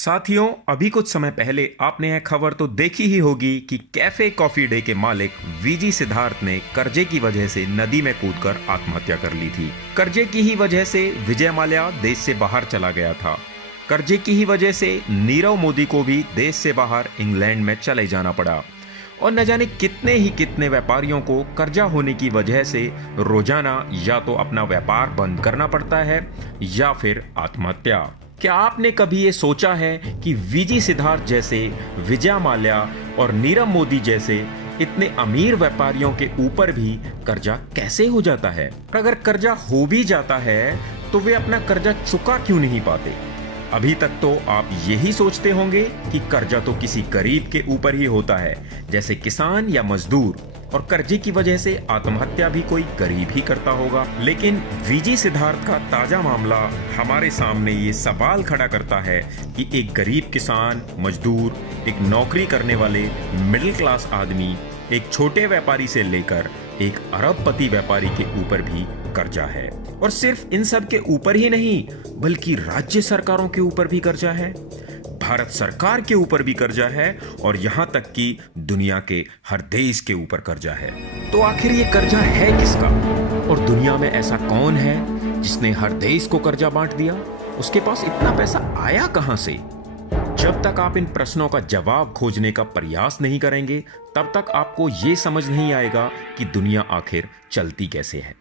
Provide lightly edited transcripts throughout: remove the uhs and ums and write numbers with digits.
साथियों, अभी कुछ समय पहले आपने यह खबर तो देखी ही होगी कि कैफे कॉफी डे के मालिक वीजी सिद्धार्थ ने कर्जे की वजह से नदी में कूदकर आत्महत्या कर ली थी। कर्जे की ही वजह से विजय माल्या देश से बाहर चला गया था। कर्जे की ही वजह से नीरव मोदी को भी देश से बाहर इंग्लैंड में चले जाना पड़ा और न जाने कितने व्यापारियों को कर्जा होने की वजह से रोजाना या तो अपना व्यापार बंद करना पड़ता है या फिर आत्महत्या। क्या आपने कभी ये सोचा है कि वीजी सिद्धार्थ जैसे, विजय माल्या और नीरव मोदी जैसे इतने अमीर व्यापारियों के ऊपर भी कर्जा कैसे हो जाता है? और अगर कर्जा हो भी जाता है तो वे अपना कर्जा चुका क्यों नहीं पाते? अभी तक तो आप यही सोचते होंगे कि कर्जा तो किसी गरीब के ऊपर ही होता है, जैसे किसान या मजदूर, और कर्जे की वजह से आत्महत्या भी कोई गरीब ही करता होगा। लेकिन वीजी सिद्धार्थ का ताजा मामला हमारे सामने ये सवाल खड़ा करता है कि एक गरीब किसान, मजदूर, एक नौकरी करने वाले मिडिल क्लास आदमी, एक छोटे व्यापारी से लेकर एक अरबपति व्यापारी के ऊपर भी कर्जा है। और सिर्फ इन सब के ऊपर ही नहीं, बल्कि राज्य सरकारों के ऊपर भी कर्जा है, भारत सरकार के ऊपर भी कर्जा है और यहाँ तक कि दुनिया के हर देश के ऊपर कर्जा है। तो आखिर ये कर्जा है किसका? और दुनिया में ऐसा कौन है जिसने हर देश को कर्जा बांट दिया? उसके पास इतना पैसा आया कहां से? जब तक आप इन प्रश्नों का जवाब खोजने का प्रयास नहीं करेंगे, तब तक आपको ये समझ नहीं आएगा कि दुनिया आखिर चलती कैसे है।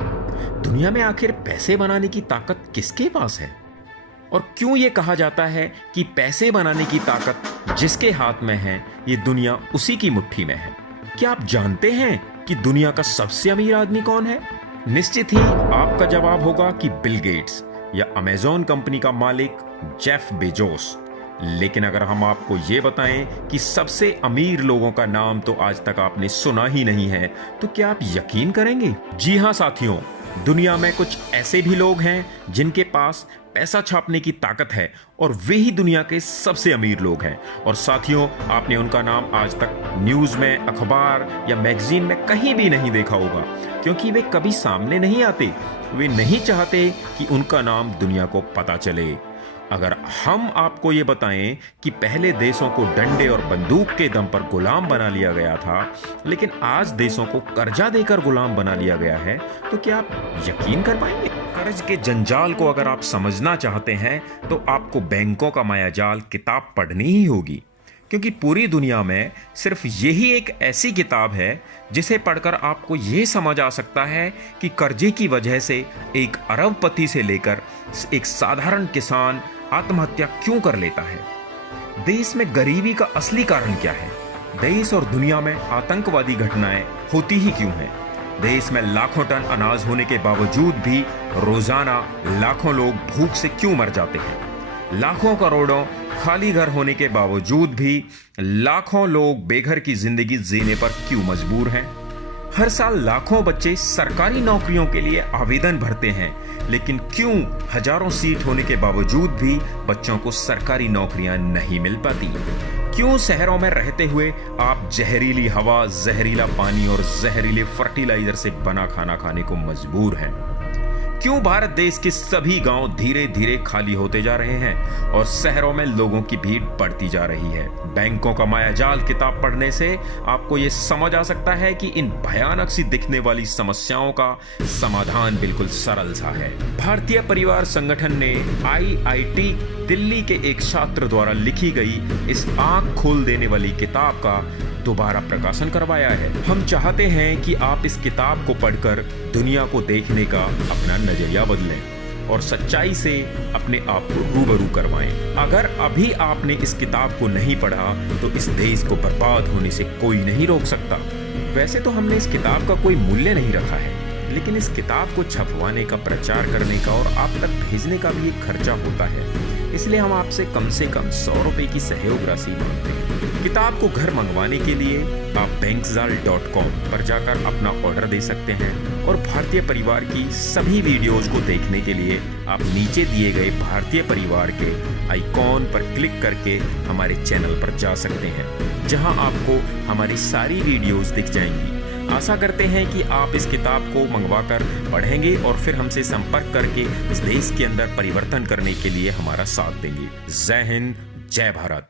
दुनिया में आखिर पैसे बनाने की ताकत किसके पास है? और क्यों ये कहा जाता है कि पैसे बनाने की ताकत जिसके हाथ में है, ये दुनिया उसी की मुट्ठी में है? क्या आप जानते हैं कि दुनिया का सबसे अमीर आदमी कौन है? निश्चित ही आपका जवाब होगा कि बिल गेट्स या अमेज़न कंपनी का मालिक जेफ बेजोस। लेकिन अगर हम आपको ये बताएं कि सबसे अमीर लोगों का नाम तो आज तक आपने सुना ही नहीं है, तो क्या आप यकीन करेंगे? जी हां साथियों, दुनिया में कुछ ऐसे भी लोग हैं जिनके पास पैसा छापने की ताकत है और वे ही दुनिया के सबसे अमीर लोग हैं। और साथियों, आपने उनका नाम आज तक न्यूज में, अखबार या मैगजीन में कहीं भी नहीं देखा होगा, क्योंकि वे कभी सामने नहीं आते। वे नहीं चाहते कि उनका नाम दुनिया को पता चले। अगर हम आपको ये बताएं कि पहले देशों को डंडे और बंदूक के दम पर गुलाम बना लिया गया था, लेकिन आज देशों को कर्जा देकर गुलाम बना लिया गया है, तो क्या आप यकीन कर पाएंगे? कर्ज के जंजाल को अगर आप समझना चाहते हैं तो आपको बैंकों का मायाजाल किताब पढ़नी ही होगी, क्योंकि पूरी दुनिया में सिर्फ यही एक ऐसी किताब है जिसे पढ़कर आपको ये समझ आ सकता है कि कर्जे की वजह से एक अरबपति से लेकर एक साधारण किसान आत्महत्या क्यों कर लेता है। देश में गरीबी का असली कारण क्या है? देश और दुनिया में आतंकवादी घटनाएं होती ही क्यों हैं? देश में लाखों टन अनाज होने के बावजूद भी रोजाना लाखों लोग भूख से क्यों मर जाते हैं? लाखों करोड़ों खाली घर होने के बावजूद भी लाखों लोग बेघर की जिंदगी जीने पर क्यों मजबूर हैं? हर साल लाखों बच्चे सरकारी नौकरियों के लिए आवेदन भरते हैं, लेकिन क्यों हजारों सीट होने के बावजूद भी बच्चों को सरकारी नौकरियां नहीं मिल पाती? क्यों शहरों में रहते हुए आप जहरीली हवा, जहरीला पानी और जहरीले फर्टिलाइजर से बना खाना खाने को मजबूर हैं? क्यों भारत देश के सभी गांव धीरे धीरे खाली होते जा रहे हैं और शहरों में लोगों की भीड़ बढ़ती जा रही है? बैंकों का मायाजाल किताब पढ़ने से आपको ये समझ आ सकता है कि इन भयानक सी दिखने वाली समस्याओं का समाधान बिल्कुल सरल सा है। भारतीय परिवार संगठन ने IIT दिल्ली के एक छात्र द्वारा लिखी गई इस आंख खोल देने वाली किताब का दोबारा प्रकाशन करवाया है। हम चाहते हैं कि आप इस किताब को पढ़कर दुनिया को देखने का अपना नजरिया बदलें और सच्चाई से अपने आप को रूबरू करवाएं। अगर अभी आपने इस किताब को नहीं पढ़ा तो इस देश को बर्बाद होने से कोई नहीं रोक सकता। वैसे तो हमने इस किताब का कोई मूल्य नहीं रखा है, लेकिन इस किताब को छपवाने का, प्रचार करने का और आप तक भेजने का भी एक खर्चा होता है। इसलिए हम आपसे कम 100 रुपए की सहयोग राशि मांगते हैं। किताब को घर मंगवाने के लिए आप bankzal.com पर जाकर अपना ऑर्डर दे सकते हैं और भारतीय परिवार की सभी वीडियोज को देखने के लिए आप नीचे दिए गए भारतीय परिवार के आइकॉन पर क्लिक करके हमारे चैनल पर जा सकते हैं, जहां आपको हमारी सारी वीडियोज दिख जाएंगी। आशा करते हैं कि आप इस किताब को मंगवाकर पढ़ेंगे और फिर हमसे संपर्क करके इस देश के अंदर परिवर्तन करने के लिए हमारा साथ देंगे। जय हिंद, जय भारत।